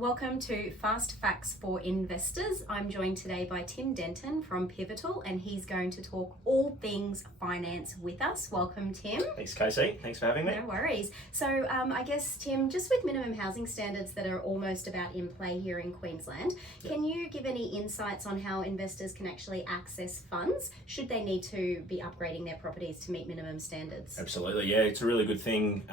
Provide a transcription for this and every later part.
Welcome to Fast Facts for Investors. I'm joined today by Tim Denton from Pivotal, and he's going to talk all things finance with us. Welcome, Tim. Thanks, Casey. Thanks for having me. No worries. So I guess, Tim, just with minimum housing standards that are almost about in play here in Queensland, can you give any insights on how investors can actually access funds should they need to be upgrading their properties to meet minimum standards? Absolutely, yeah. It's a really good thing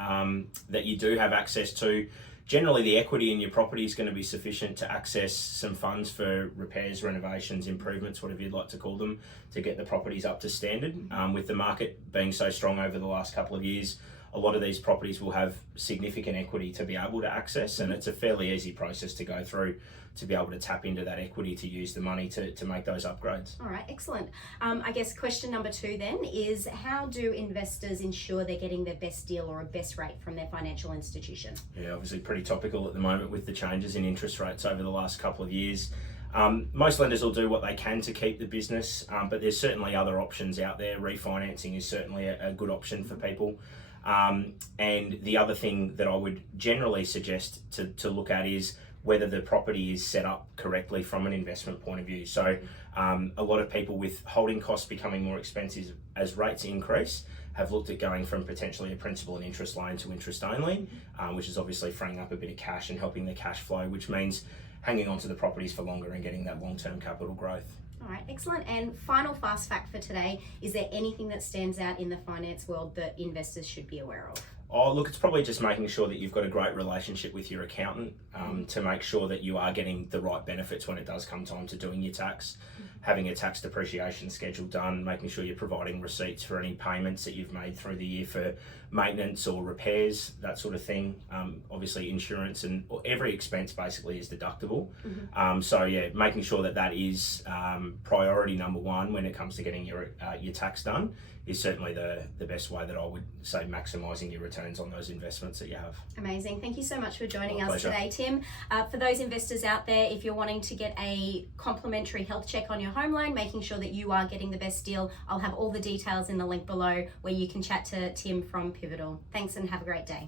that you do have access to. Generally, the equity in your property is going to be sufficient to access some funds for repairs, renovations, improvements, whatever you'd like to call them, to get the properties up to standard. With the market being so strong over the last couple of years, a lot of these properties will have significant equity to be able to access, and it's a fairly easy process to go through to be able to tap into that equity to use the money to make those upgrades. All right, excellent. I guess question number 2 then is, how do investors ensure they're getting their best deal or a best rate from their financial institution? Yeah, obviously pretty topical at the moment with the changes in interest rates over the last couple of years. Most lenders will do what they can to keep the business, but there's certainly other options out there. Refinancing is certainly a good option for people. And the other thing that I would generally suggest to look at is whether the property is set up correctly from an investment point of view. So a lot of people, with holding costs becoming more expensive as rates increase, have looked at going from potentially a principal and interest loan to interest only, which is obviously freeing up a bit of cash and helping the cash flow, which means hanging on to the properties for longer and getting that long-term capital growth. All right, excellent. And final fast fact for today, is there anything that stands out in the finance world that investors should be aware of? Oh, look, it's probably just making sure that you've got a great relationship with your accountant to make sure that you are getting the right benefits when it does come time to doing your tax, having a tax depreciation schedule done, making sure you're providing receipts for any payments that you've made through the year for maintenance or repairs, that sort of thing. Obviously, insurance and every expense basically is deductible. So yeah, making sure that that is priority number one when it comes to getting your tax done is certainly the best way that I would say maximising your returns on those investments that you have. Amazing. Thank you so much for joining us pleasure. today, Tim. For those investors out there, if you're wanting to get a complimentary health check on your home loan, making sure that you are getting the best deal, I'll have all the details in the link below where you can chat to Tim from Pivotal. Thanks and have a great day.